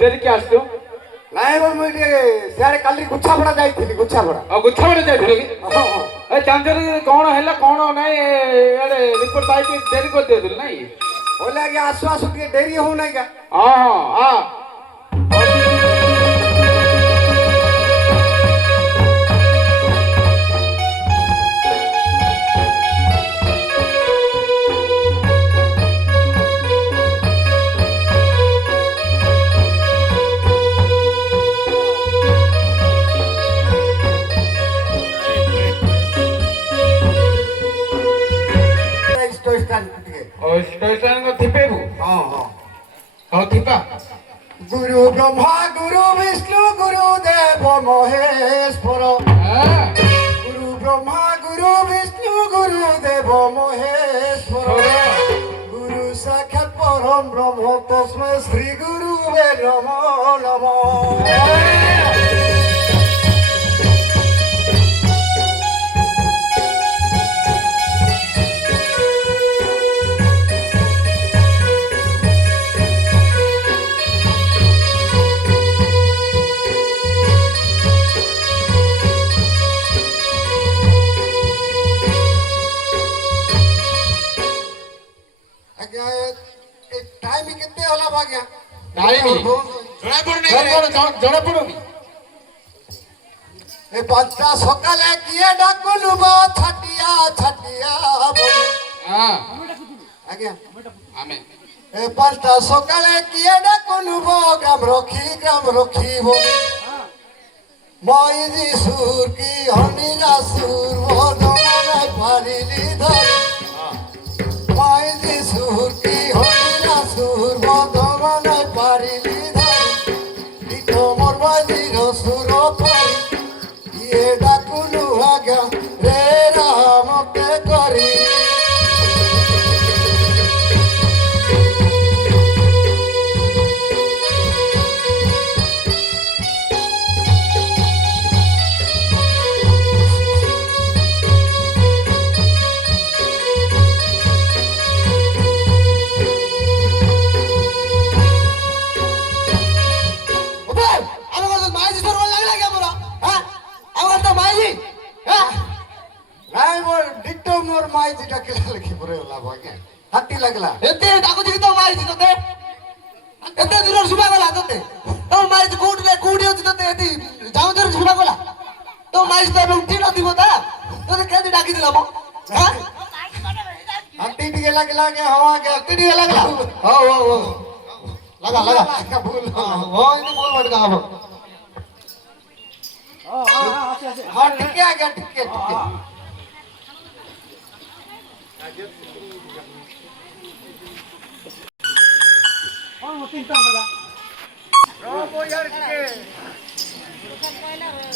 Dairy কি আসছো ନାଇଁ ମୁଁ ଟିକେ ସିଆଡ଼େ କାଲି ଗୁଚ୍ଛାପଡ଼ା ଯାଇଥିଲି ଗୁଚ୍ଛାପଡ଼ା ଗୁଚ୍ଛାପଟେ ଯାଇଥିଲେ କି ଏ ଚାଞ୍ଚରେ କଣ ହେଲା କଣ ନାଇଁ ଇଆଡେ ରିପୋର୍ଟ ପାଇକି ଡେରି କରିଦେଇଥିଲି ନାଇଁ ବୋଲେ ଆଜ୍ଞା ଆସୁ ଆସୁ ଟିକେ ଡେରି ହଉନାଇଁ ଆଜ୍ଞା ହଁ ହଁ ଷ୍ଟେସନ ଥିବେ ହଁ ହଁ ହଉ ଥିପା ଗୁରୁ ବ୍ରହ୍ମା ଗୁରୁ ବିଷ୍ଣୁ ଗୁରୁ ଦେବ ମହେଶ୍ୱର ଗୁରୁ ବ୍ରହ୍ମା ଗୁରୁ ବିଷ୍ଣୁ ଗୁରୁ ଦେବ ମହେଶ୍ୱର ଗୁରୁ ସାକ୍ଷାତ୍ ପରମ ବ୍ରହ୍ମ ତସ୍ମୈ ଶ୍ରୀ ଗୁରୁ ନମୋ ନମଃ ଜଣା ପଡୁନି ଏ ପାଞ୍ଚଟା ସକାଳେ କିଏ ଡାକୁନୁ ବ ଛାଟିଆ ଛାଟିଆ ଆଜ୍ଞା ଆମେ ଏ ପାଞ୍ଚଟା ସକାଳେ କିଏ ଡାକୁନୁ ବ ଗ୍ରାମ ରଖି ବୋଲି ମଇଜି ସୁର କି ହନିରା ସୁର ଭଜନ ପାରିଲି ଧରି ମଇଜି ସୁର କି ହନିରା ସୁର ଭଜନ ପାରିଲି সুর পারি ইয়ে ডাকুনু আজ্ঞা রে রামকে করি মাইজি ডাকিলা লেখি পরে লাভ আজ্ঞা হাতি লাগলা এতে ডাকুছি তো মাইজি তোতে এতে দূর শুভা গলা তোতে তো মাইজি কোউটি আছে তোতে এতি যাও দূর শুভা গলা তো মাইজি তো উঠি না দিব তা তোতে কেদি ডাকি দিলাম হ্যাঁ হাতি টিকে লাগলা কে হওয়া কে হাতি টিকে লাগলা হো হো হো লাগা লাগা ভুল হো ইনি বল মার গাবো হ্যাঁ টিকে আজ্ঞা টিকে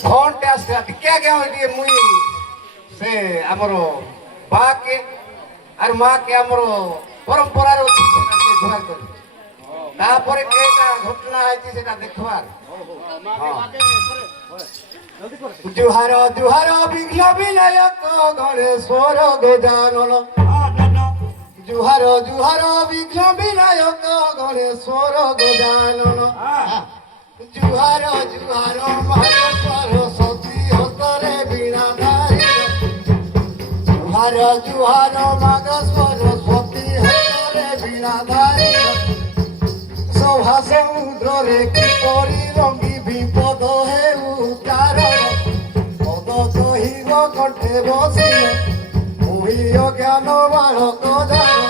ଫୋନଟେ ଆସିଥିଲା ଟିକେ ଆଜ୍ଞା ଟିକେ ମୁଇଁ ସେ ଆମର ବାକେ ଆର ମାକେ ଆମର ପରମ୍ପରାରେ ଅଛି ସେଟା ଟିକେ ଜୁହାର କରି ତାପରେ କେଟା ଘଟଣା ହେଇଛି ସେଟା ଦେଖିବାର ଜୁହାର ଜୁହାର ବିଘ୍ନ ବିନାୟକ ଗଣେଶ୍ୱର ଗଜାନନ ଜୁହାର ଜୁହାର ବିଘ୍ନ ବିନାୟକ ଗଣେଶ୍ୱର ଗଜାନନ ଜୁହାର ଜୁହାର ମହେଶ୍ୱର ସତୀ ହସ୍ତରେ ବୀଣା ଧାରି ଜୁହାର ଜୁହାର ମାଗେଶ୍ୱର ସତୀ ହସ୍ତରେ ବୀଣା ଧାରି ସଭା ସମୁଦ୍ରରେ କିପରି ରଙ୍ଗି ବିପଦ ହେଉ କାରଣ ପଦ କହିବ କଣ୍ଠେ ବସିଲେ ମୋହିୟ ଜ୍ଞାନ ବାଳକ ଜାନ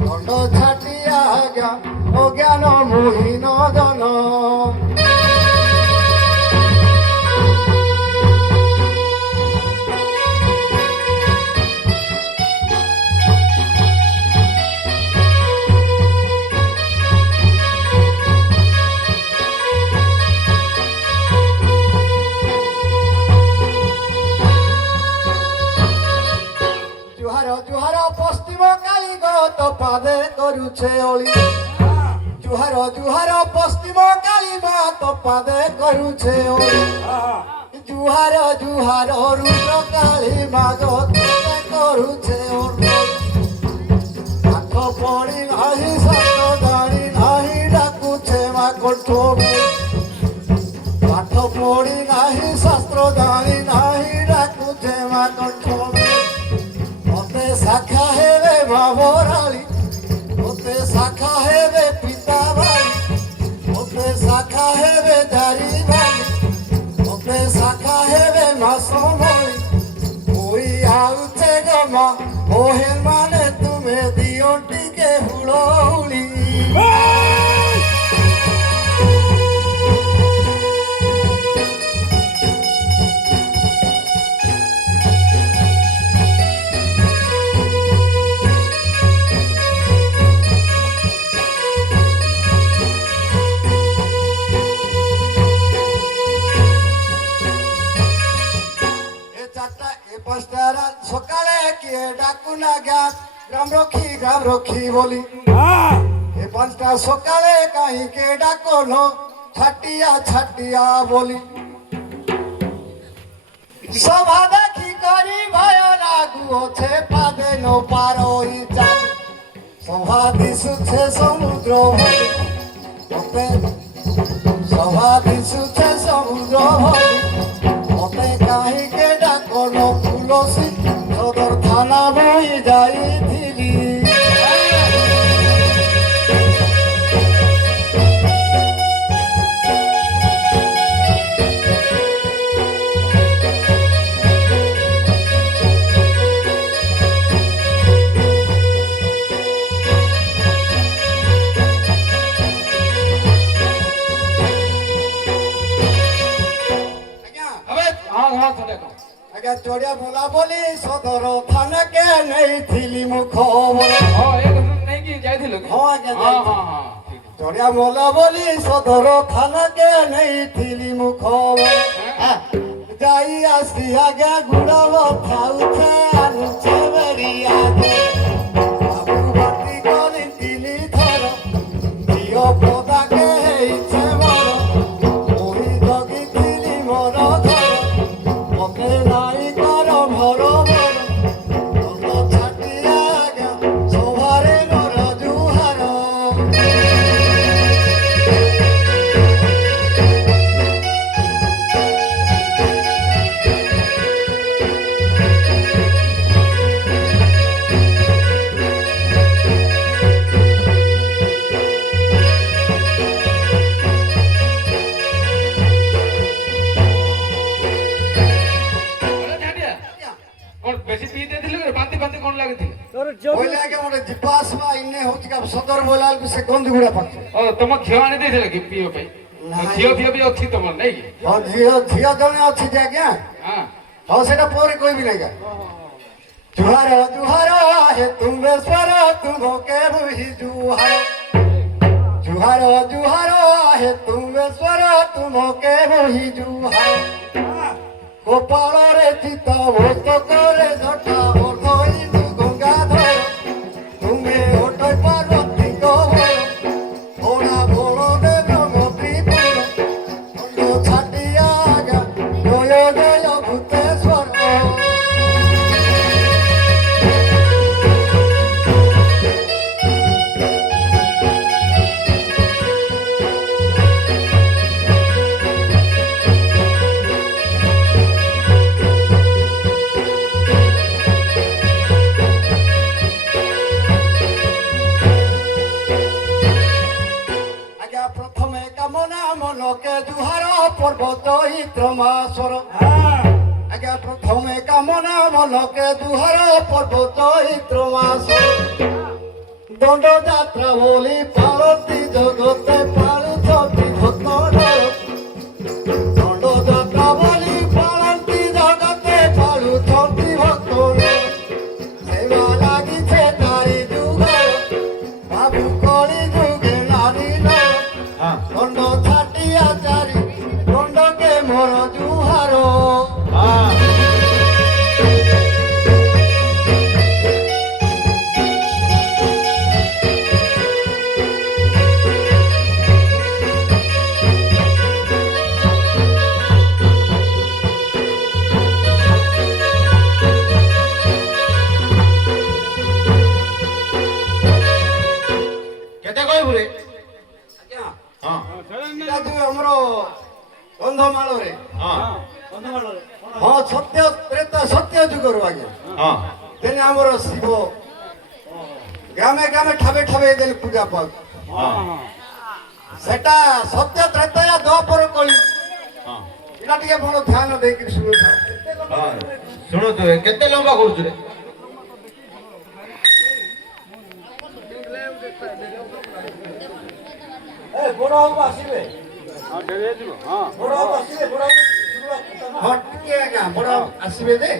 ଦଣ୍ଡ ଛାଟିଆ ଆଜ୍ଞା ଅଜ୍ଞାନ ମୋହିନ ଜନ পাদে করুছে অলি জুহার জুহার পশ্চিম কালী মা তো পাদে করুছে অলি জুহার জুহার রুদ্র কালী মা গতে করুছে অলি আখ পড়ি নাহি সত জানি নাহি ডাকুছে মা কণ্ঠ পাঠ পড়ি নাহি শাস্ত্র জানি নাহি ডাকুছে মা কণ্ঠ মতে শাখা হেবে বাবরালি মতে শাখা হেবে পিতা বাড়ি মতে শাখা হেবে দারি বাড়ি মতে শাখা হেবে মাস মরি ওই আউছে গো মা মোহের মানে তুমি দিও টিকে হুড়হুড়ি সকালে কে ডাকু না গ্রাম রক্ষী বলি এ পাঁচটা সকালে কাহিকে ডাকো নো ছাটিয়া বলি সভা দেখি করি ভয় লাগুছে পাদে নো পারই চাল সভা দিশুছে সমুদ্র ভলি সভা দিশুছে সমুদ্র ভলি মতে কাহিকে ডাকো নো তুলসী সদর থানা বই যাইছিলি আগে চড়িয়া বলা বলি সদর থানাকে নেইছিলি মুখ চড়িয়া মোলা বলি সদর থানাকে নেইছিলি মুখ যাই আসি আগে গুড়া থাউছে আনুছে বেরিয়া বাবু বাতি করি তিনি ধর জিও পদাকে হেইছে মর ওই জগিছিলি মর ধর মতে নাই কর ভর ভর ছাটিয়া আগে সভারে নর জুহার বেশি পিয়ে দিয়েছিল বান্তি বান্তি কোন লাগিছিল বইলে আগে মোটে জিপা আসবা ইন্নে হচ্ছে কা সদর বইলালକୁ ସେ ଗନ୍ଧି ଗୁଡା ପଡছে ও তোমার ঝিও আনি দিয়েছিল কি পিও পাই ঝিও ফিও বি ଅଛି তোমার নাই ହଁ ଝିଅ ଜଣେ ଅଛି ଯେ ଆଜ୍ଞା হ্যাঁ ହଁ ସେଟା ପରେ କହିବି ନାଇଁ ଆଜ୍ଞା ଜୁହାର ଜୁହାର ହେ ତୁମେଶ୍ୱର ତୁମକେ ବୁହି ଜୁହାର ଜୁହାର ଜୁହାର ହେ ତୁମେଶ୍ୱର ତୁମକେ ବୁହି ଜୁହାର ଗୋପାଳରେ ଚିତ ମସ୍ତକରେ ଜଟା ଅର୍ଦ୍ଧଇନ୍ଦୁ ଗଙ୍ଗାଧର ତୁମେ ଅଟଇ ପାର୍ବତୀ କବଳ ଓଣା ବଳ ଦେବ ମନ୍ତ୍ରୀପୁର ଖଣ୍ଡ ଛାଟିଆ ଆଜ୍ଞା ଜୟ ଜୟ ଭୂତେଶ୍ୱର আজ্ঞা প্রথমে কামনা মনকে জুহার পর্ব চৈত্র মাসর আজ্ঞা প্রথমে কামনা মনকে জুহার পর্ব চৈত্র মাস দণ্ড যাত্রা বলি পালতি জগতে পালুছতি ভক্ত দণ্ড যাত্রা বলি পালতি জগতে পালুছতি ভক্ত সেবা লাগিছে তারি যুগর বাবু কলি যুগে নারী দণ্ড ছাটিয়া চারি দণ্ডকে মোর জুহার কেতে কইবু রে আজ্ঞা হ্যাঁ এটা ଯୋଉ ଆମର କନ୍ଧମାଳରେ ହଁ ସତ୍ୟ ତ୍ରେତା ସତ୍ୟ ଯୁଗରୁ ଆଜ୍ଞା ତେଣୁ ଆମର ଶିବ ଗ୍ରାମେ ଗ୍ରାମେ ଠାବେ ଠାବେ ଦେଲେ ପୂଜା ପାଉ ସେଟା ସତ୍ୟ ତ୍ରେତା ଦ୍ୱାପର କଳି এটা ଟିକେ ଭଲ ଧ୍ୟାନ ଦେଇକି ଶୁଣୁଥାଉ ଶୁଣୁଛୁ କେତେ ଲମ୍ବା କରୁଛୁ ରେ ବଡ ବାବୁ ଆସିବେ ବଡ ବାବୁ ଆସିବେ ବଡ ହଁ ଟିକେ ଆଜ୍ଞା ବଡ ଆସିବେ ଯେ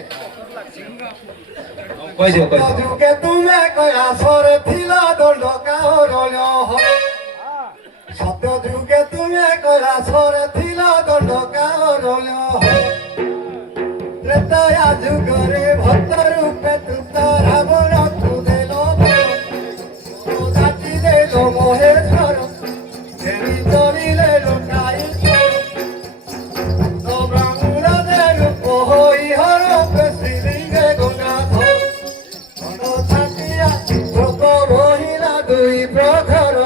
କହିଦିଅ ଯୁଗେ ତୁମେ କୈଳାସରେ ଥିଲ ଦଣ୍ଡ କାରଣ ସତ୍ୟ ଯୁଗେ ତୁମେ କୈଳାସରେ ଥିଲ ଦଣ୍ଡ କାରଣ ତ୍ରେତୟା ଯୁଗରେ ଭକ୍ତ ରୂପେ ତୃପ୍ତ ରାବଣକୁ ଦେଲ ଜାତି ଦେଲ ମହେଶ୍ୱର ଦେବୀ ଚଳିଲେ ଲୋକାଇ ବ୍ରାହ୍ମଣ ରୂପ ହୋଇ ହର ଶ୍ରୀଲିଙ୍ଗେ ଗଙ୍ଗାଧର ଛାଟିଆ ଲୋକ ରହିଲା ଦୁଇ ପ୍ରଖର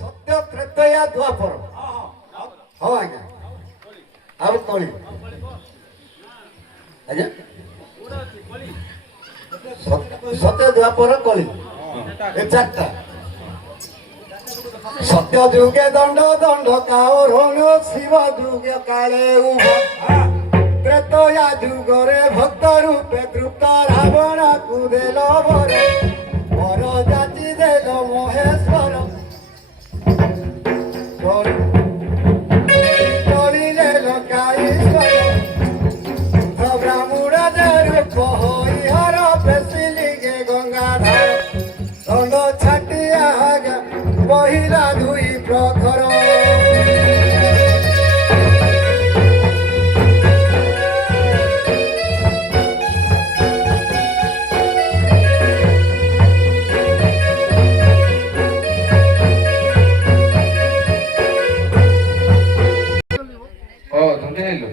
ସତ୍ୟ ତ୍ରେତୟା ଦ୍ୱାପର ହଁ ଆଜ୍ଞା ଆଉ କଳି ଆଜ୍ଞା ସତ୍ୟ ଦ୍ୱାପର କଳି ଏ ଚାରିଟା ସତ୍ୟ ଯୁଗେ ଦଣ୍ଡ ଦଣ୍ଡ କାରଣ ଶିବ ଯୁଗେ କାଳେ ଉଭା ତ୍ରେତୟା ଯୁଗରେ ଭକ୍ତ ରୂପେ ତୃପ୍ତ ରାବଣକୁ ଦେଲ ବର ବର ଜାତି ଦେଲ ମହେଶ୍ୱର ଚଳିଲେ ଲୋକାଈଶ୍ୱର ବ୍ରାହ୍ମଣ ରୂପ ହୋଇ ହର ଶ୍ରୀଲିଙ୍ଗେ ଗଙ୍ଗାଧର ଦଣ୍ଡ ଛାଟିଆ ବହିଲା ଦୁଇ ପ୍ରଖର ଧନ୍ଦେ ହେଲୁ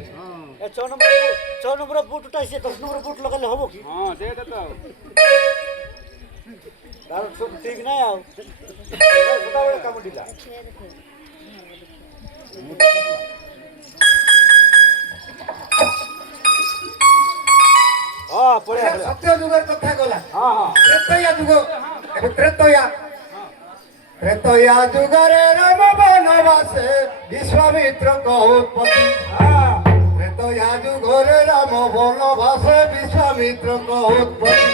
ছয় নম্বর বুট উঠাইছে 10 নম্বর বুট লাগালে হবো কি ହଁ ସେଇଟା ତ তার সব ঠিক নাই আও সদাবেলে কাম দিলা পড়ে ସତ୍ୟ ଯୁଗର କଥା ଗଲା ହଁ ହଁ ତ୍ରେତୟା ଯୁଗ ଏବେ ତ୍ରେତୟା ଯୁଗରେ ରାମ ବନବାସେ ବିଶ୍ୱାମିତ୍ରଙ୍କ ଉତ୍ପତ୍ତି ତ୍ରେତୟା ଯୁଗରେ ରାମ ବନବାସେ ବିଶ୍ୱାମିତ୍ରଙ୍କ ଉତ୍ପତ୍ତି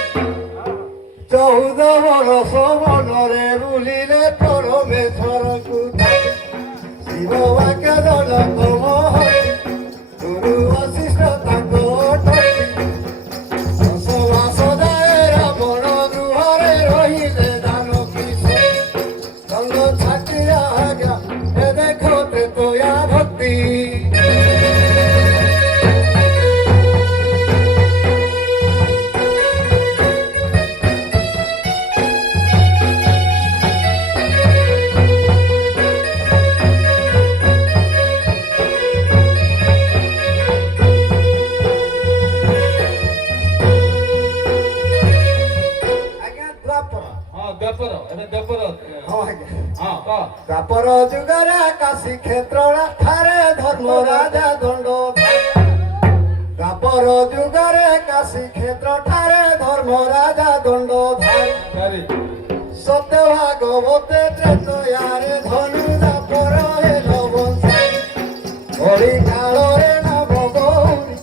14 ବର୍ଷ ବନରେ ବୁଲିଲେ ପରମେଶ୍ୱରଙ୍କୁ ଶିବ ବାକ୍ୟ ଜନକ ମହତି ଗୁରୁ ବଶିଷ୍ଠ ତାଙ୍କ ଅଟନ୍ତି ଦ୍ୱାପର ଯୁଗରେ କାଶୀ କ୍ଷେତ୍ର ଠାରେ ଧର୍ମ ରାଜା ଦଣ୍ଡ ଦ୍ୱାପର ଯୁଗରେ କାଶୀ କ୍ଷେତ୍ର ଠାରେ ଧର୍ମ ରାଜା ଦଣ୍ଡ ସତ୍ୟ ଭାଗବତେ ତ୍ରେତୟାରେ ଧନୁ ଦ୍ୱାପର ହେଲ ବଂଶାରୀ କଳି କାଳରେ ନବ ଗୌରୀ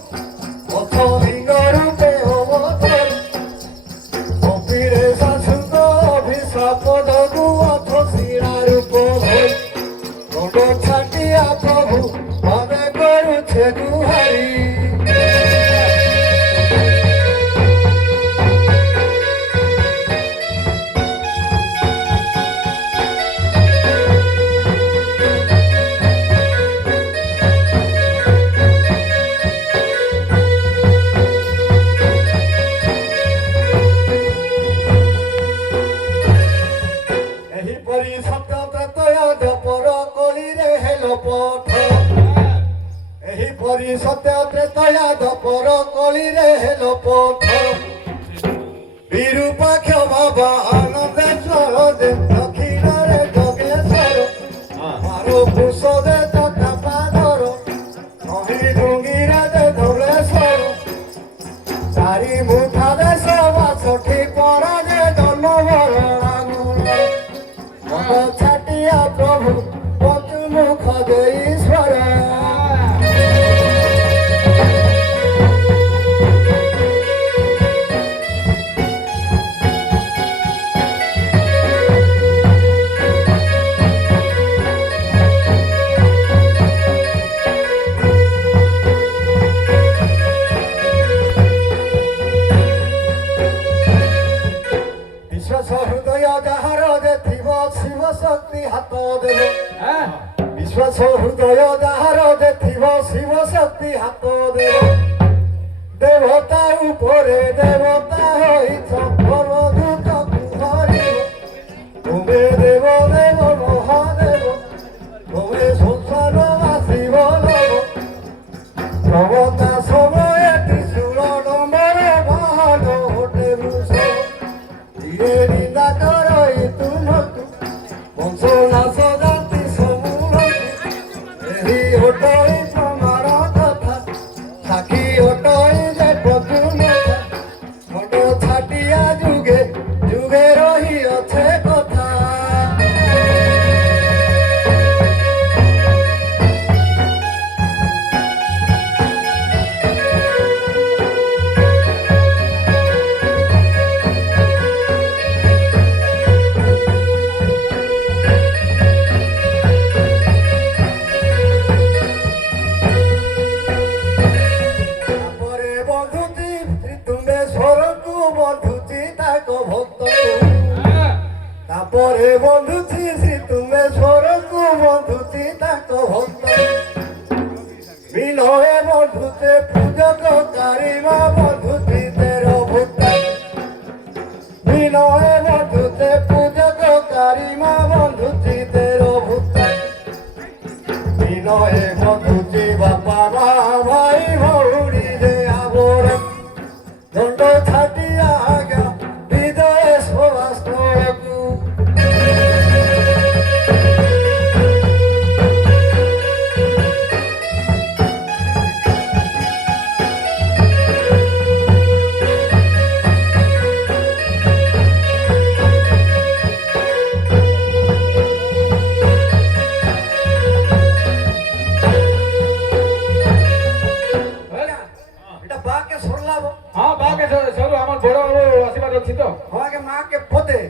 ପଥ ଲିଙ୍ଗ ରୂପେ ଅବତାରୀ କପିରେ ଶାଶୁଙ୍କ ଅଭିଶାପ ଦଗୁ ଅଥ ଶିଳା ରୂପ ଦଣ୍ଡ ଛାଟିଆ ପ୍ରଭୁ ମନେ କରୁଛେ ଗୁହାରି ବିରୂପାକ୍ଷ ବାବା ଆନନ୍ଦେଶ୍ୱର ଦେ ଦକ୍ଷିଣରେ ଯୋଗେଶ୍ୱର ମାରୁ ପୁଷ ଦେ ଚକା ପାଦର ନହି ଡୁଙ୍ଗିରେ ଦେ ଧବଳେଶ୍ୱର ଚାରି ମୁଠା ଦେଶ ବାଷଠି ପରା ଦେ ଜନ୍ମଭରଣା ମନ ଛାଟିଆ ପ୍ରଭୁ ପଞ୍ଚୁମୁଖ ଦେଇ ଈଶ୍ୱର ବିଶ୍ୱାସ ହୃଦୟ ଯାହାର ଯେ ଥିବ ଶିବ ଶକ୍ତି ହାତ ଦେବ হ্যাঁ ବିଶ୍ୱାସ ହୃଦୟ ଯାହାର ଯେ ଥିବ ଶିବ ଶକ୍ତି ହାତ ଦେବ ଦେବତା ଉପରେ ଦେବତା ହୋଇ ସର୍ବଦୂତକୁ ଧରିବ ତୁମେ ଦେବ ଦେବ ମହାଦେବ ତୁମେ ସଂସାର ଆସିବ ଲୋକ ପ୍ରବତା ସମୟ ତ୍ରିଶୂଳ ଡମ୍ବର ବାହାନ ଗୋଟେ ବୃଷ ଧୀରେ ନିନ୍ଦା କରଇ ତୁମକୁ ବଂଶ ନାଶ ଜାତି ସମୂଳକୁ ଏହି ହୋଟଇ ପ୍ରମାଣ କଥା ସାକ୍ଷୀ ହୋଟଇ ଯେ ପଚୁନଥା ମଣ୍ଡ ଛାଟିଆ ଯୁଗେ ଯୁଗେ ରହିଅଛେ କଥା ତାପରେ ବନ୍ଧୁଛି ତୁମେ ସ୍ୱରକୁ ବନ୍ଧୁଛି ତାଙ୍କ ଭକ୍ତକୁ হ্যাঁ ତାପରେ ବନ୍ଧୁଛି ଶ୍ରୀ ତୁମେ ସ୍ୱରକୁ ବନ୍ଧୁଛି ତାଙ୍କ ଭକ୍ତ ବିନୟ ବନ୍ଧୁତେ ପୂଜକ କାରିମା ବନ୍ଧୁଛି ତେର ଭୂତ ବିନୟ ବନ୍ଧୁତେ ପୂଜକ କାରିମା ବନ୍ଧୁଛି ତେର ଭୂତ ବିନୟ ବନ୍ଧୁଛି ବାପା ମା ଭାଇ ଭଉଣୀ ଯେ ଆବର ଦଣ୍ଡ ଛାଟିଆ ଆଜ୍ଞା ହୃଦୟ ସଭାସ୍ଥଳକୁ এটা বাকে সরলাব হ্যাঁ বাকে সরু আমার বড় বাবু আসিবার অছি তো হওয়াকে মাকে পদে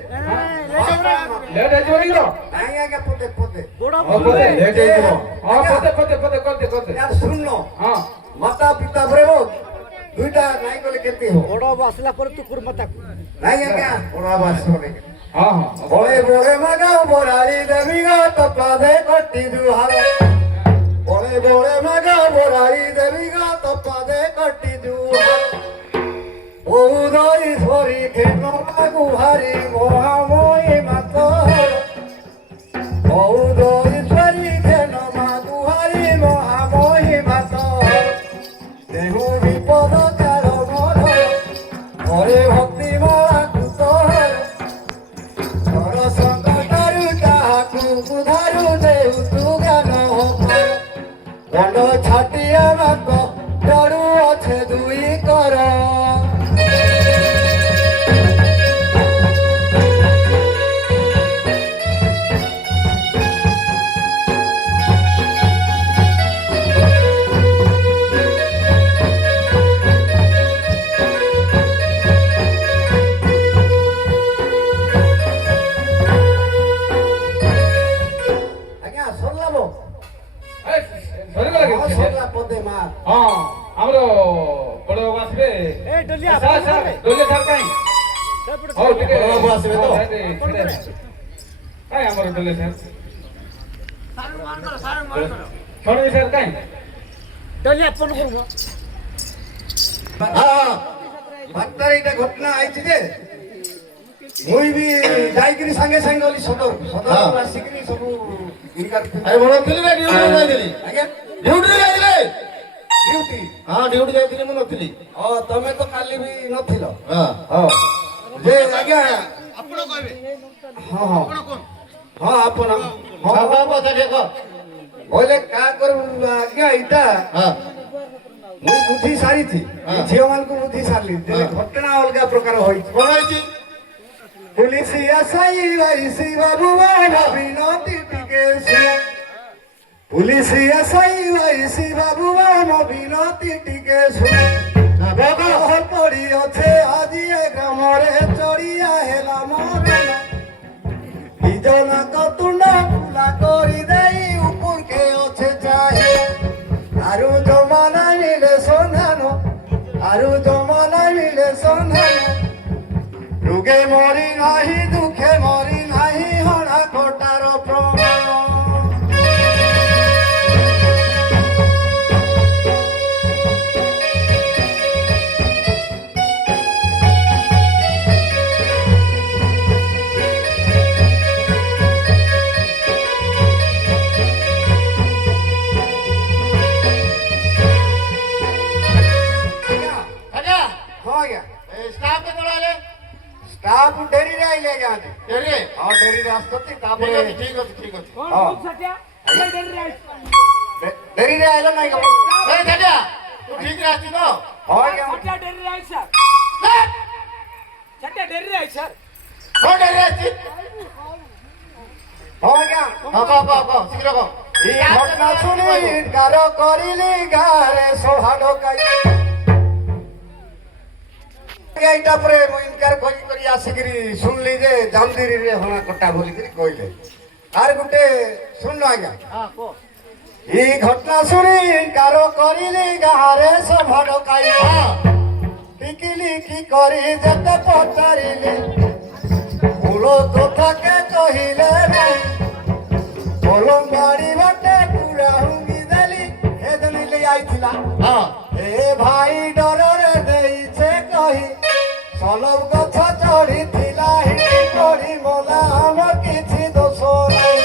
লেট হয়ে যাবে কিলো নাই আগে পদে পদে বড় পদে লেট ହେଇଯିବ হ্যাঁ পদে করতে করতে यार सुन হ্যাঁ माता पिता प्रेम दुईटा নাই গলে কেতে হো বড় বাবু আসলা পরে তু কুরমা তাকু নাই আজ্ঞা ওরা বাস করে হ্যাঁ হ্যাঁ বলে বলে মাগাও বরালি দেবী গা তপাদে কটি দুহার বলে বলে মাগাও বরালি দেবী গা তপাদে কটি দুহার বহুদই ধরি খেন গুহারি মহাময়ী মাতর বহুদই ধরি খেন গুহারি মহাময়ী মাতর দেহু বিপদ কারণ ঘরে ভক্তি মালা কুতর ধর সংকটারু তাহাকু উধারু দেউ তু জ্ঞান হকর দণ্ড ছাটিয়া মাত জড়ু অছে দুই কর আজ্ঞা সরলাম সরিগলা কি সরলা পদে মা হ্যাঁ আমার বড় বাবু আসবে এ ডলিয়া স্যার স্যার দলে স্যার কাই সেপড়ে হଉ ଟିକେ ବଡ଼ ବାବୁ ଆସିବେ ତ? କାଇଁ ଆମର ଦଲେ ସ୍ୟାର ଶୁଣିବି ସାର୍ କାଇଁ ডলিয়া ফোন করব হ্যাঁ বার্তার এইটা ঘটনা আইছি যে মুই বি যাইকিরি সাঙ্গে সাঙ্গে গলি সদর সদর হ্যাঁ। আসিকিরি সবু গুরিকার ଆରେ ଭଲ ଥିଲି ନା ଡ୍ୟୁଟି ଯାଇଥିଲି আজ্ঞା ଡ୍ୟୁଟିରେ ଯାଇଥିଲେ ডিউটি ହଁ ଡ୍ୟୁଟି ଯାଇଥିଲି ମୁଁ ନଥିଲି ତମେ ତ କାଲି ବି ନଥିଲ ହଁ ହଁ ଯେ ଆଜ୍ଞା ଆପଣ କହିବେ ହଁ ହଁ ଆପଣ କୋନ ହଁ ଆପଣ ହଁ ହଁ ବାବୁ ତାକେ କହ ବୋଇଲେ କା କରୁ ଆଜ୍ଞା ଏଇଟା ହଁ ମୁଁ ବୁଝି ସାରିଛି ଝିଅ ମାନଙ୍କୁ ବୁଝି ସାରିଲି ଯେ ଘଟଣା ଅଲଗା ପ୍ରକାର ହୋଇଛି କଣ ହେଇଛି पुलिस एसआई वाईसी बाबूवान विनती टिके सुन पुलिस एसआई वाईसी बाबूवान विनती टिके सुन बगल पड़ी अच्छे आज ए ग्राम रे चढ़िया हेला मरन इजना कतुंडा पुला करी देई ऊपर के अच्छे चाहे आरु जमाना मिले सोनानो आरु जमाना मिले सोनानो रुगे मरी नाही दुखे मरी नाही हणा कोटार प्रमाण ଆଜ୍ଞା ହଁ ଆଜ୍ଞା ଷ୍ଟାଫ କେତେବେଳେ ଆଇଲେ ଷ୍ଟାଫ ଡେରିରେ ଆଇଲେ ଆଜ୍ଞା ଆଜି ଡେରିରେ ହଁ ଡେରିରେ ଆସୁଛନ୍ତି ଠିକ ତାପରେ ଅଛି ଠିକ ଅଛି ଠିକ ଅଛି ହଁ ଡେରିରେ ଆଇଲେ ନାଇଁ କେବଳ ଏ ଝାଟିଆ ତୁ ଠିକରେ ଆସିଛୁ ତ ହଁ ଆଜ୍ଞା ଛୋଟିଆ ଡେରିରେ ଆଇଛି ସାର୍ ଛୋଟିଆ ଡେରିରେ ଆଇଛି ସାର୍ କଣ ଡେରିରେ ଆସିଛି ହଁ ଆଜ୍ଞା ହଁ କହ ଶୀଘ୍ର କହ এই ঘটনা শুনি গার করিলি গারে সভা ঢোকাই এইটা পরে মই ইনকার করি করি আসিকিরি শুনলি যে জামদিরিরে হনা কটা বলিকিরি কইলে আর গুটে শুনলো আজ্ঞা ହଁ କୁହ এই ঘটনা শুনি গার করিলি গারে সভা ঢোকাই টিকিলি কি করি যেতে পচারিলি মূল কথাকে কহিলে নাই কলম বাড়ি বাটে পুরা হুঙ্গি দেলি এ জনিলে আইছিলা ହଁ এ ভাই ডরে দেইছে কহি সলব গছ চড়িছিলা হিটি পড়ি মোলা আমার কিছু দোষ নাই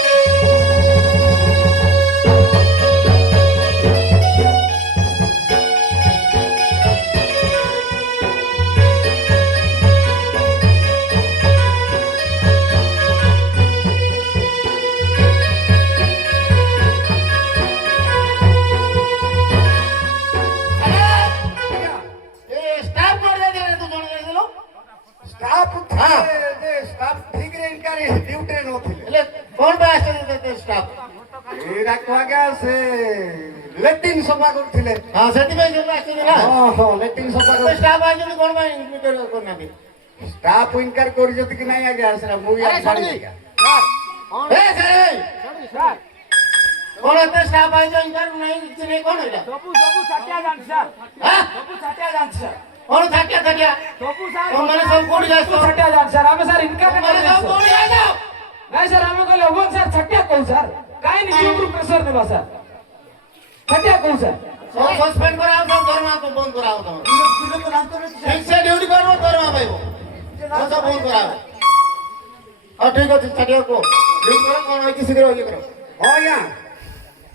ଷ୍ଟାଫ କରି ଦେଇଥିଲେ ତୁ ଜଣେ ଦେଇଥିଲୁ স্টাফ ঠিক রে ইনকারি ডিউটি নথিলে ହେଲେ କଣ ପାଇଁ ଆସିଛନ୍ତି ଷ୍ଟାଫ ଏଇଟା କୁଆଗା ସେ ଲେଟ୍ରିନ୍ ସଫା କରୁଥିଲେ ହଁ ସେଥିପାଇଁ ସବୁ ଆସିଛନ୍ତି ନା ହଁ ହଁ ଲେଟ୍ରିନ୍ ସଫା କରୁଥିଲେ ଷ୍ଟାଫ ଆଇଛନ୍ତି କଣ ପାଇଁ କରିନାହାନ୍ତି ସ୍ଟାଫ ଇନକାର କରିଛନ୍ତି କି ନାହିଁ ଆଜ୍ଞା ସେଟା ମୁଁ ଆରେ ଜାଣିନି ଛାଡ଼ିବି। ଆଜ୍ଞା ଏ ସାର୍ ସାର୍ କଣ ଏତେ ଷ୍ଟାଫ ଆଇଛ ଇନକାର ନାହିଁ କିଛି ନାହିଁ କଣ ଏଇଟା ସବୁ ଛାଟିଆ ଜାଣିଛି ସାର୍ ହଁ ସବୁ ଛାଟିଆ ଜାଣିଛି ସାର୍ କଣ ଥାକିଆ ଥାକିଆ ସବୁ ସାର୍ ତମମାନେ ସବୁ କୋଉଠି ଯାଇଛ ଛାଟିଆ ଜାଣିଛି ସାର୍ ଆମେ ସାର୍ ଇନକମ୍ ତମମାନେ ସବୁ କୋଉଠି ଯାଇଛ ନାଇଁ ସାର୍ ଆମେ କହିଲେ ହବନି ସାର୍ ଛାଟିଆ କହୁ ସାର୍ କାହିଁ ନିଜ ଉପରୁ ପ୍ରେସର ଦେବା ସାର୍ ଛାଟିଆ କହୁ ସାର୍ ସବୁ ସସ୍ପେଣ୍ଡ କରାଅ ସବୁ ଦରମା ବନ୍ଦ କରାଅ ତମର ଠିକ ସେ ଡ୍ୟୁଟି କରିବ ଦରମା ପାଇବ ସବୁ ବନ୍ଦ କରାଅ ହଉ ଠିକ ଅଛି ଛାଡ଼ିବ କୁହ ଡ୍ୟୁଟି କର କଣ ହେଇଛି ଶୀଘ୍ର ଇଏ କର ହଁ ଆଜ୍ଞା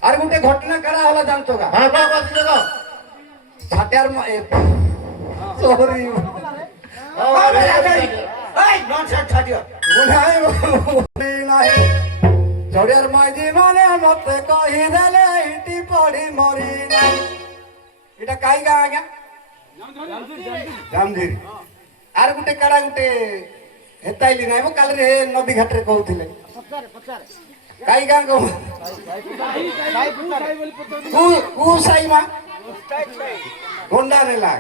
আর গোটে ঘটনা কারা হলা জানতো গা ହଁ କହ କହ ଶୀଘ୍ର କହ ছাটিয়ার সরি চড়িয়ার মাঝি মানে মতে কহি দেলে ইটি পড়ি মরি নাই এটা কাই গা আজ্ঞা জামজির আর গোটে কারা গোটে হেতাইলি নাই মো কালি রে নদী ঘাটরে কହୁଥିଲେ কাই গা গো কু সাইমা গোন্ডা নেলা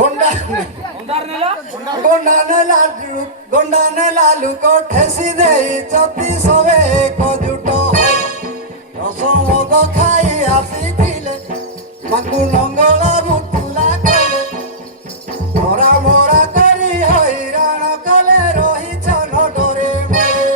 গোন্ডা গোন্ডা নেলা লুক ঠেসি দেই চতি সবে কজুট রসমদ খাই আসিছিলে মাকু নঙ্গলা বুতুলা কলে মরা মরা করি হইরাণ কলে রহিছ নডরে মরে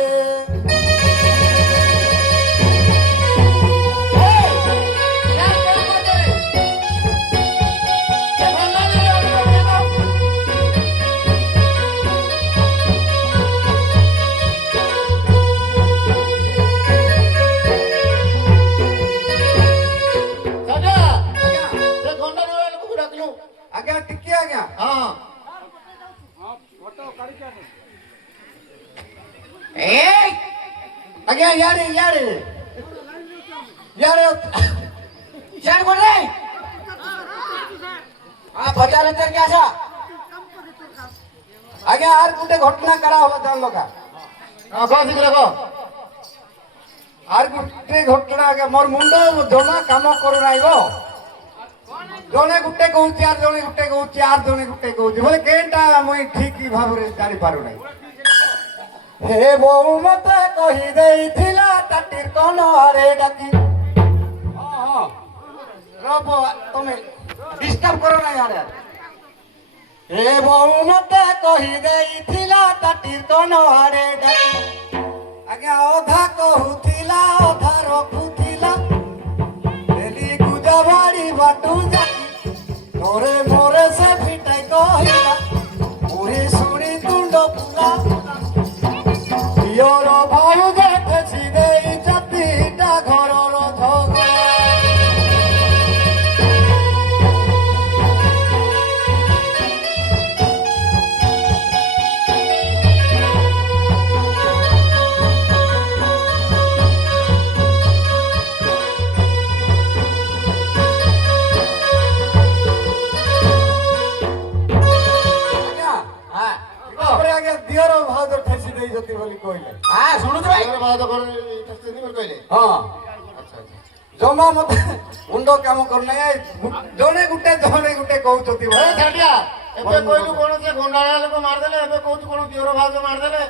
ଆଜ୍ଞା ଟିକେ ଆଜ୍ଞା ए आगे यारे यारे यारे यार बोल रे आ बाजार अंदर क्या आशा आगे आर गुटे घटना करा हो जान लगा कौन सी को आर गुटे घटना आगे मोर मुंडो जमा काम करू नाइ गो जने गुटे कहूची आर जने गुटे कहूची आर जने गुटे कहूची बोले केनटा मुई ठीक भाव रे जानि पारु नाइ हे बहु मते कहि देइथिला ताटिर कोन आरे डाकी हां रबो तमे डिस्टर्ब करो ना यार हे बहु मते कहि देइथिला ताटिर कोन आरे डाकी आगे अधा कहूथिला अधा रखुथिला डेली गुजा बाड़ी बाटू जाकी तोरे मोरे से फिटाई कहिला मुही सुनी तुंड पुला योर भाऊ देखछि देई जातिटा घरर झगड़ा दियर भाउज ठेसी देई जति बोली कहले हां सुनु भाई तोर बात कर ठेसी नहीं कहले हां अच्छा अच्छा जमा मते मुंडो काम करने जने गुटे कहउछती ए छाटिया एबे कोइलु कोन से गोंडाळा लोक मार देले एबे कहू कोन दियोर भाज मार देले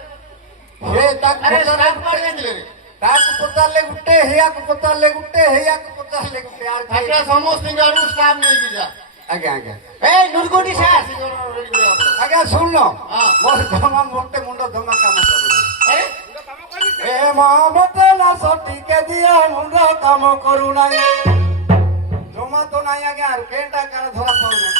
हे ताक अरे स्टार्ट मार देले रे ताक पताले गुटे हेया को पताले गुटे हेया को पताले गुटे यार छाटिया समस्त गाडू स्टाफ नहीं दिजा आगे आगे ए नुरगोडी सार रेडी करो आगे सुन लो हां मोर जमा मोटे मुंडो जमा काम करू अरे ए मां मते ना सटी के दिया मुंडो काम करू नाई जमा तो नाई आगे आर केंटा कर धरा पाउ ना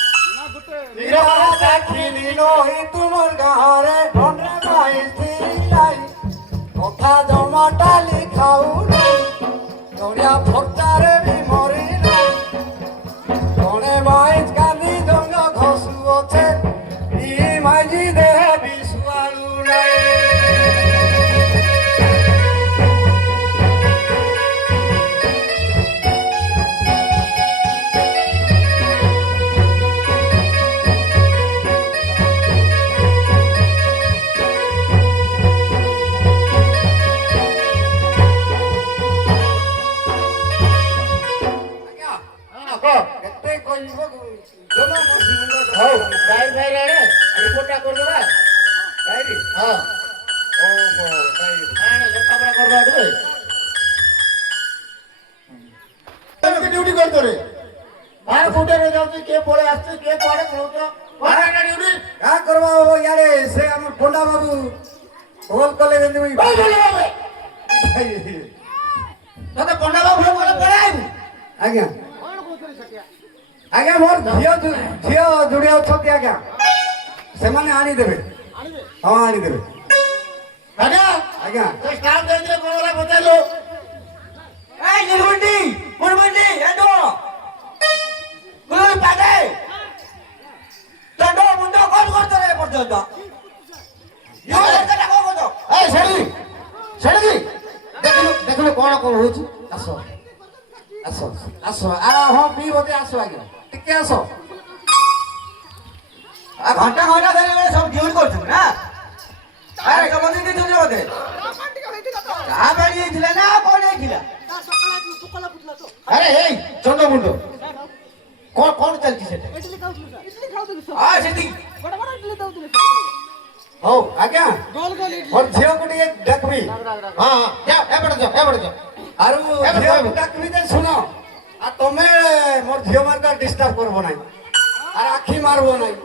हीरो देखिली नही तुमर गारे ढोंडे भाई स्थिलाई কথা জমাটা লিখাও নাই দরিয়া ফরচারে বি মরি নাই কোনে মাইজ কানি জঙ্গ ঘসু আছে ই মাইজি দেহে বিশুয়ালু নাই এতে কইব জমা বসি মুন্ডা হও ডাইল ভাই রে রিপোর্টটা কর দেবা ডাইরি हां ওহো ডাইরি আনে লেখাপড়া করবা দে তুমি ডিউটি করতো রে আর ফুটে রে যাও তুই কে পড়ে আসছে কে পড়ে পড়তো পড়ে না ডিউটি কা করবা ও ইয়ারে সে আমার পন্ডা বাবু হোল কলেজ এনে মুই ভাই বলে বাবা তোতে পন্ডা বাবু বলে পড়াই আজ্ঞা আজ্ঞା মোর ଝିଅ ଯୋଡ଼ିଏ ଅଛନ୍ତି ଆଜ୍ଞା ସେମାନେ ଆଣିଦେବେ ହଁ ଆଣିଦେବେ আগে ଆଜ୍ଞା তো স্টাফ দেই দিলে কোন বলা বতাইলো এই নির্গুন্ডি মুরমুন্ডি এটো কুলুর পাগে তন্ডো মুন্ডো কোন করতে রে পর্যন্ত ইও এটা কোন করতে এই ছেড়ি ছেড়ি দেখিলো কোন কোন হচ্ছে ଆସ ଆସ ଆସ ହଁ ପିଇବତେ ଆସ ଆଜ୍ଞା ଟିକେ ଆସ আর ঘন্টা ঘন্টা ধরে মানে সব ডিউটি করছেন না আরে কবদি দিতে যাবে চা বাড়ি দিলে না কোন দিলা আরে এই চন্দ্রমুন্ড কোন কোন চলছে সেটা আর সেটি ହଉ ଆଜ୍ଞା ମୋର ଝିଅକୁ ଟିକେ ଡାକବି हां যাও এবারে যাও ଆରୁ ଝିଅକୁ ଡାକବି ଯେ ଶୁଣ ଆଉ ତମେ ମୋର ଝିଅ ମାର୍କା ଡିଷ୍ଟର୍ବ କରବ ନାହିଁ আর ଆଖି ମାରବ ନାହିଁ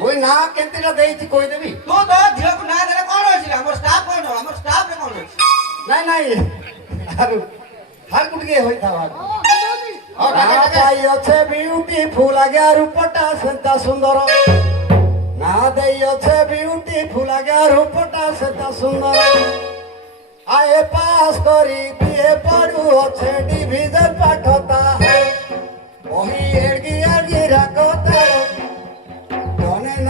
ମୁଇଁ ନା କେନ୍ତିଟା ଦେଇଛି କହିଦେବି তো তো ঝিলকু না দেলে কোন হইছিল আমার স্টাফ কোন আমার স্টাফ রে কোন হইছিল ନାଇଁ ନାଇଁ ଆରୁ ହାରକୁ ଟିକେ ହୋଇଥାବା हां না পাই অছে বিউটিফুল আগে রূপটা সেটা সুন্দর না দেই অছে বিউটিফুল আগে রূপটা সেটা সুন্দর আয়ে পাস করি বিয়ে পড়ু অছে ডিভিজন পাঠতা বহি এড়গি এড়গি রাখতা জনে ন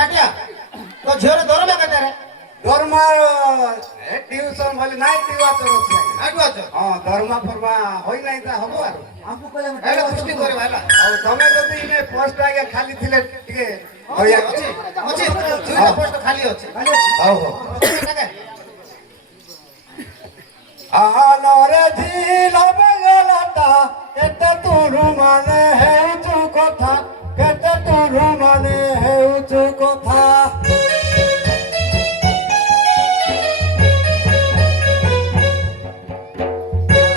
ଛାଟିଆ ତୋ ଝିଅର ଦରମା କେତେ ରେ ଦରମା ଏ ଟ୍ୟୁସନ ବୋଲି ନାଇଁ ଟ୍ୟୁସନ ଅଛି ଆଠୁ ଅଛ ହଁ ଦରମା ଫରମା ହୋଇ ନାହିଁ ତା ହବ ଆରୁ ଆମକୁ କହିଲେ ଆମେ ଏଇଟା ପୁଷ୍ଟି କରିବା ହେଲା ଆଉ ତମେ ଯଦି ଇନେ ପୋଷ୍ଟ ଆଜ୍ଞା ଖାଲି ଥିଲେ ଟିକେ ଅଛି ଅଛି ଅଛି ଦୁଇଟା ପୋଷ୍ଟ ଖାଲି ଅଛି ହଉ ହଉ আলোরে ঝিল বেঙ্গলাটা কেতে তোরু মানে হেউচু কথা কেতে তোরু মানে হেউচু কথা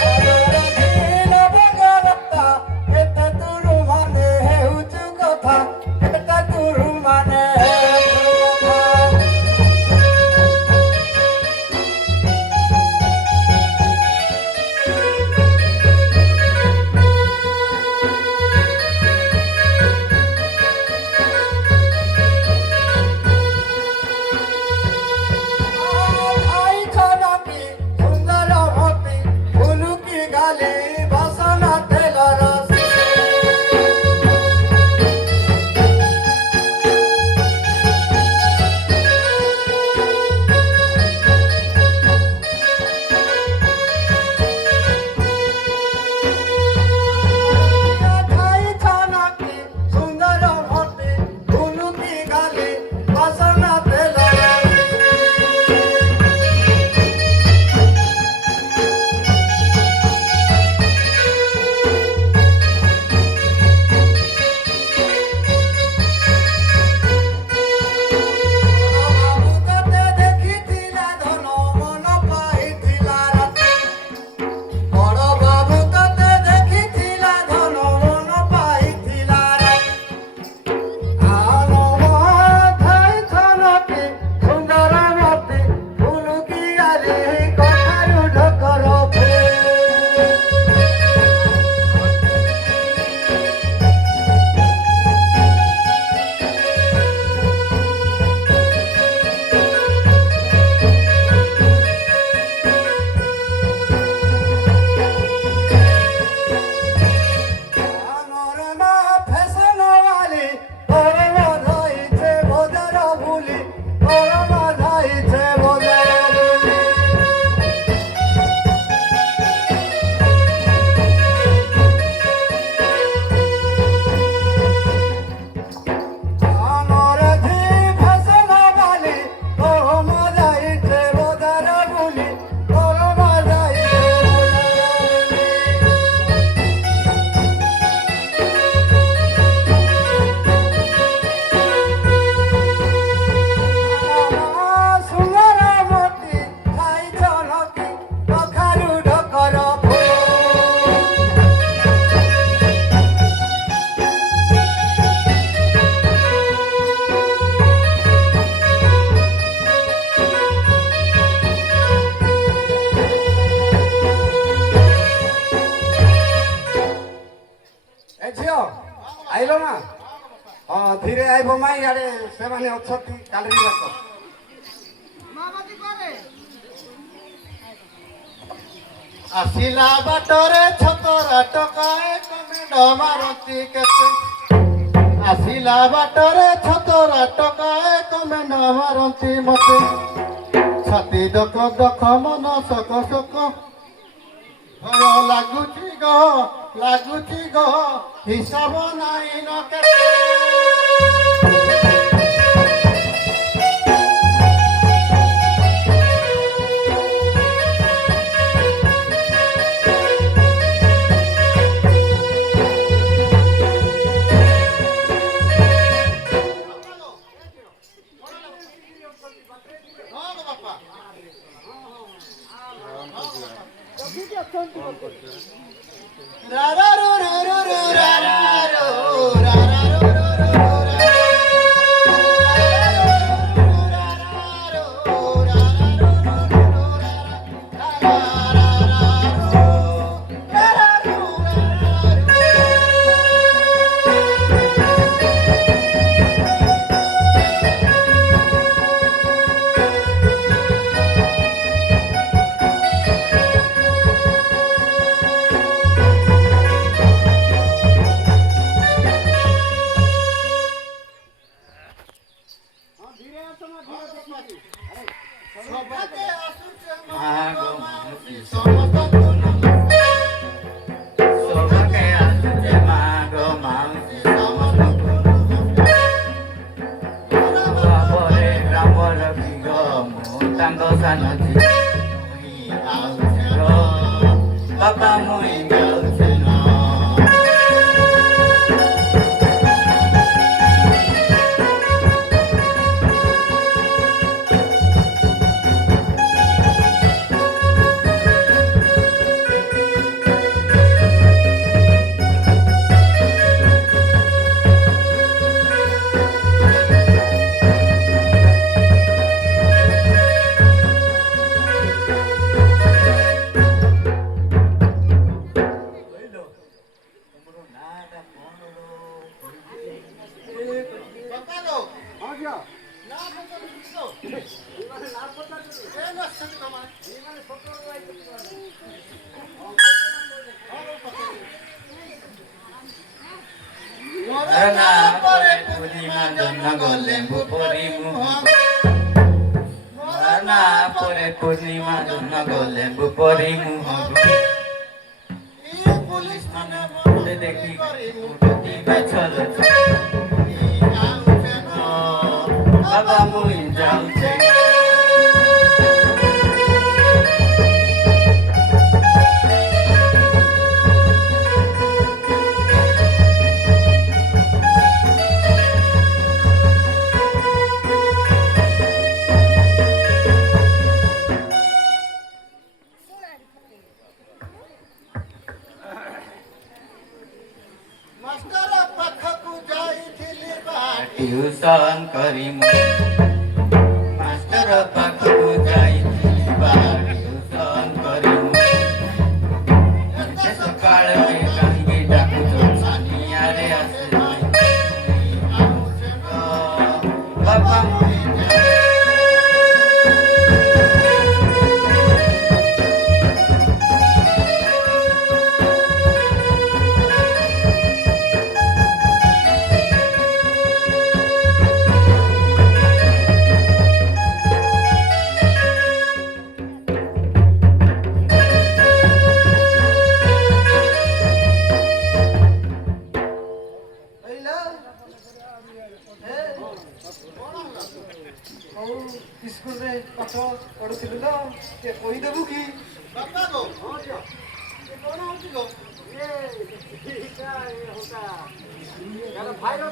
আলোরে ঝিল বেঙ্গলাটা কেতে তোরু মানে হেউচু কথা কেতে তোরু মানে হেউচু কথা আইলো না হ্যাঁ ধীরে আইব মাই আরে সেমানে অছতি কালি রাখ ଆସିଲା ବାଟରେ ଛତରା ଟକାଏ କମେଣ୍ଟ ମାରନ୍ତି କେତେ ଆସିଲା ବାଟରେ ଛତରା ଟକାଏ କମେଣ୍ଟ ମାରନ୍ତି ମତେ ଛାତି ଦକ ଦକ ମନ ସକ ସକ ଭୟ ଲାଗୁଛି ଗ ହିସାବ ନାହିଁ ନ କେତେ रा रा रू रू रू रू रा रा रू रा रा रू रू रू रा ସଭାକେ ଆସୁଛେ ମାଗ ମାଉସୀ ସମସ୍ତଙ୍କୁ ସଭାକେ ଆସୁଛେ ମାଗ ମାଉସୀ ସମସ୍ତଙ୍କୁ ଭାବରେ ଗ୍ରାମ ରଖିଗ ମୁଁ ତାଙ୍କ ସାନ ଝିଅ ମୁଇଁ ଆଉଛେ ର ବାପା ମୁଇଁ ଯାଉଛେ ନ ନା ପରେ ପୂର୍ଣ୍ଣିମା ଜହ୍ନ ଗଲେ ପରି ମୁହଁ ନା ପରେ ପୂର୍ଣ୍ଣିମା ଜହ୍ନ ଗଲେ ପରି ମୁହଁ ପୁଲିସ ମାନେ ମୋତେ ଦେଖି ଛଲ ବାବା ମୁଇଁ ଯାଉଛେ ମାଷ୍ଟର ପାଖକୁ ଯାଇଥିଲି ଟ୍ୟୁସନ କରି ମାଷ୍ଟର ପାଖକୁ ଯାଇଥିଲି ବା ଟ୍ୟୁସନ କରି ସକାଳେ କାହିଁକି ଡାକୁଛ ଛାନିଆରେ ଆସେ ବାପା ସ୍କୁଲରେ ପାଠ ପଢୁଥିଲୁ ତ ଟିକେ କହିଦେବୁ କି? ବାପା ଗୋ ହଁ ଝିଅ କଣ ହଉଛି ଗୋ ଭାଇଲ ଭାଇଲ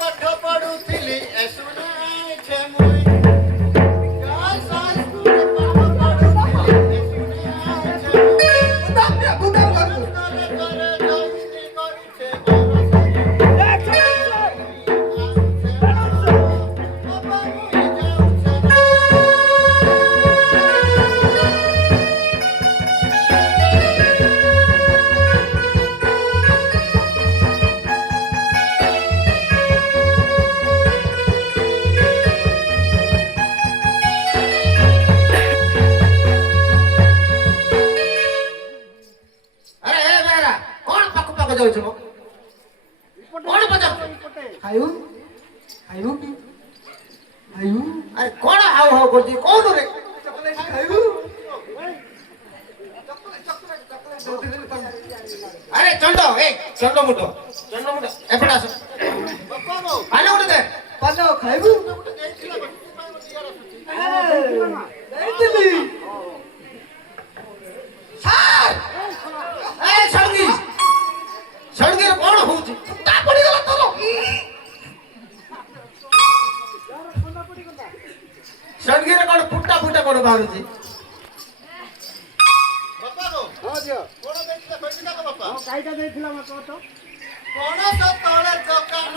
ପାଠ ପଢୁଥିଲି ଶୁଣାଇଛେ ମୁଇଁ ଯାଉଛୁ କଣ ପଚାରୁଛୁ ଖାଇବୁ ଖାଇବୁ କି ଖାଇବୁ ଆରେ କଣ ହାଉ ହାଉ କରୁଛି କୋଉଠୁ ରେ ଚକୋଲେଟ ଖାଇବୁ ଆରେ ଚଣ୍ଡ ଚଣ୍ଡ ମୁଣ୍ଡ ଏପଟେ ଆସ ପାନ ଗୋଟେ ଦେ ପାନ ଖାଇବୁ ଦେଇଥିଲି ସଡ଼ଗିରେ କଣ ହଉଛି ତା ପଡିଗଲା ତୋର ସଡ଼ଗିରେ କଣ ଫୁଟା ଫୁଟା କଣ ବାହାରୁଛି କାଇଟା ଦେଇଥିଲା ମତେ ତ ପଣସ ତଳେ ଦୋକାନ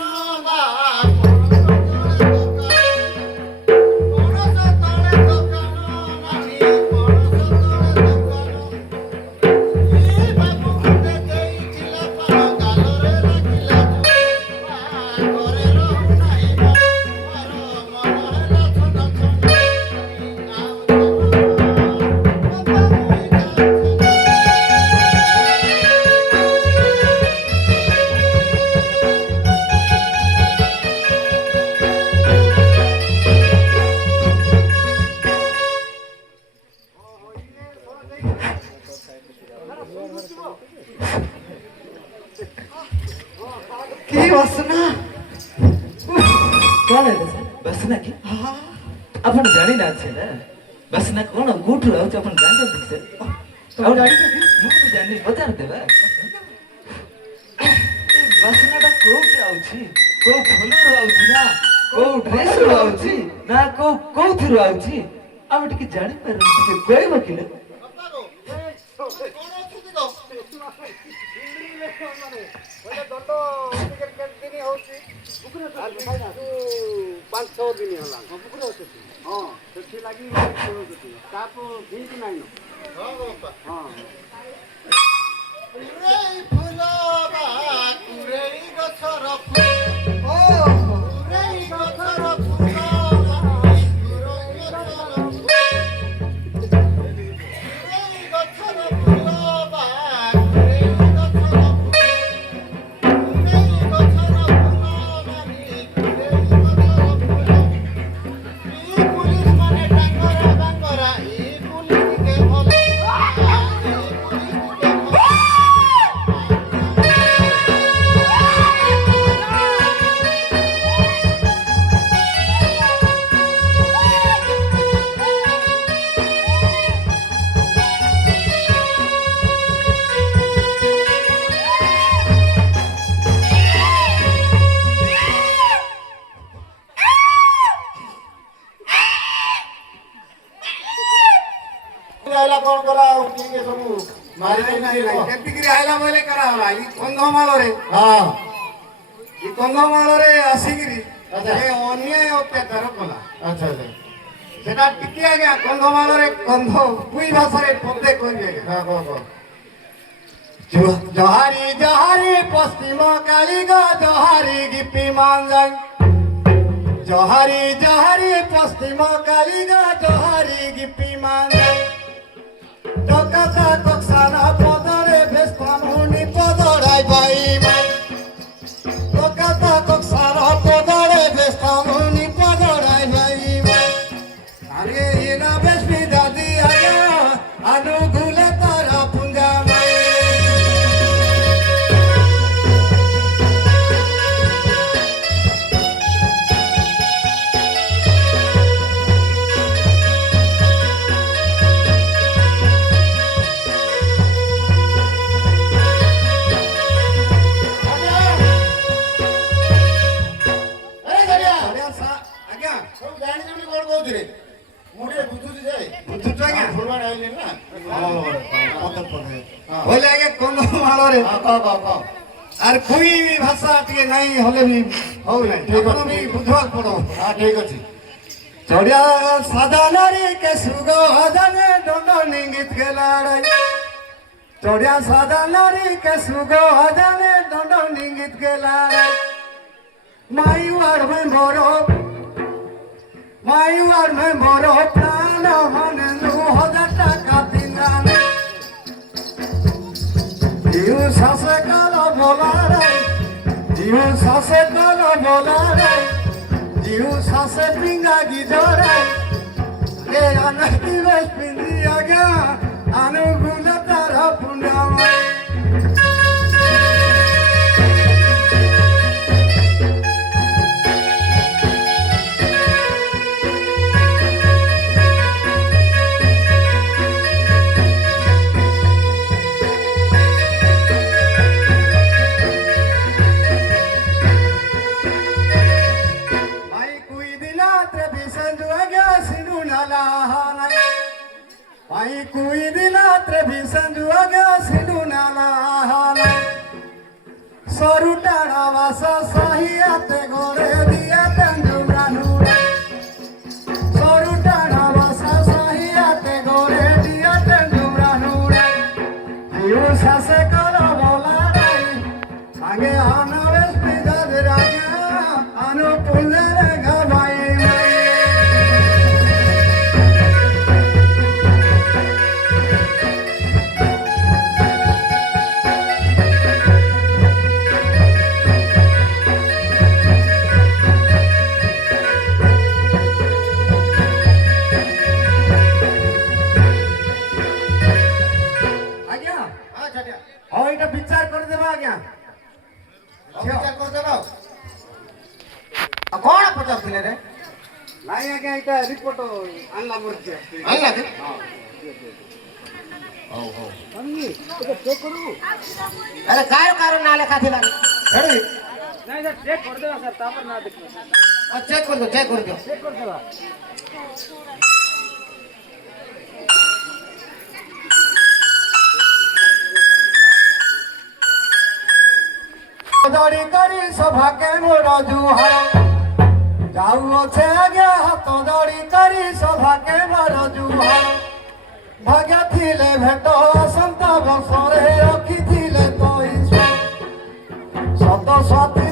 কি বাসনা कौन है सर बसना की अपन जानी ना छे ना बसना कौन गुट रहो छ अपन जान दे सर तो गाड़ी के ମୁଁ ଜାଣି ବଜାର ଦେବା ବାସ୍ନାଟା କୋଉଠି ଆଉଛି କୋଉ ଫୁଲରୁ ଆଉଛି ନା କୋଉ ଡ୍ରେସରୁ ଆଉଛି ନା କୋଉଥିରୁ ଆଉଛି ଆମେ ଟିକେ ଜାଣିପାରୁନୁ ଟିକେ କହିବ କିଲେ ଆଇଲା କଣ କଲା ଆଉ ଟିକେ ସବୁ ମାରି ନାଇଁ କେତିକିରି ଆଇଲା ବୋଇଲେ କରାହଲା ଇ କନ୍ଧମାଳରେ ହଁ ଇ କନ୍ଧମାଳରେ ଆସିକିରି ଆଚ୍ଛା। ଏ ଅନ୍ୟାୟ ଅତ୍ୟାଚାର କଲା ଆଚ୍ଛା ଆଚ୍ଛା ସେଟା ଟିକେ ଆଜ୍ଞା କନ୍ଧମାଳରେ କନ୍ଧ ଦୁଇ ଭାଷାରେ ପଦେ କହିବି ଆଜ୍ଞା ହଁ କହ ଜହାରି ଜହାରି ପଶ୍ଚିମ କାଳିଗା ଜହାରି ଗିପି ମାଞ୍ଜାଇ ଜହାରି ଜହାରି ପଶ୍ଚିମ କାଳିଗା ଜହାରି ଗିପି ମାଞ୍ଜାଇ ଟକାତା କକ୍ସାନା ପଦରେ ବେସ୍ତାମୁନି ପଦରାଇ ବାଇମାই ଟକାতা କକ୍ସାନା ପଦରେ ବେସ୍ତାমুনি পদরাই বাইমাই আরে এনা বেশবি দাদি আয়া অনুগুলে তারা পুঞ্জা মাই ଆଜ୍ଞା ସବୁ ଜାଣିଛୁ କଣ କହୁଥିଲେ ମୁଁ ଟିକେ ବୁଝୁଛି ଯେ ବୁଝୁଛୁ ଆଜ୍ଞା ଫୁଲବାଣୀ ଆଇଲି ନା ବୋଇଲେ ଆଜ୍ଞା କନ୍ଧମାଳରେ କହ আর খুই ভাষা টিকে নাই হলে বি হউ নাই ঠিক ଆପଣ ଅଛି। ବି ବୁଝବାକୁ ପଡ ହଁ ଠିକ ଅଛି চড়িয়া সাদা নারী কে সুগ হদনে দণ্ড নিঙ্গিত গেলাড়াই চড়িয়া সাদা নারী কে সুগ হদনে দণ্ড নিঙ্গিত গেলাড়াই মাইওয়ার মে বড় প্রাণ মানে 2000 টাকা দিনানে জিউ শাসে কালো বলারাই জিউ শাসে কালো বলারাই জিউ শাসে পিঙ্গা গিজরাই এ আনতি বেশ পিন্দি আগা অনুগুল তারা পুনামাই Mai cuidila trevisando aga sinunala hanai Mai cuidila trevisando aga sinunala hanai Sorutara vasa sahiyate gore dia tanjumranura Sorutara vasa sahiyate gore dia tanjumranura Diu sase kala bolarai Age anaves pidad raga କଣ ପଚାରୁଥିଲେ ରେ ନାଇଁ ଆଜ୍ଞା ଏଇଟା report ଆଣିଲା ମୋର ଝିଅ ଆଣିଲା କି ଆରେ କାର ନାଁ ଲେଖା ଥିଲା ହେଡ଼ି ନାଇଁ ସାର୍ ଚେକ୍ କରିଦେବା ସାର୍ ତାପରେ ନା ଦେଖିବା ଚେକ୍ କରିଦିଅ ଚେକ୍ କରିଦିଅ ଚେକ୍ କରିଦେବା ଦড়ି କରି ସଭାକେ ମୋର ଜୁହାର ଯାଉଅଛେ ଆଜ୍ଞା ହାତ ଦড়ି କରି ସଭାକେ ମୋର ଜୁହାର ଭାଗ୍ୟ ଥିଲେ ଭେଟ ଆସନ୍ତା ବର୍ଷରେ ରଖିଥିଲେ ତ ସତ ସତ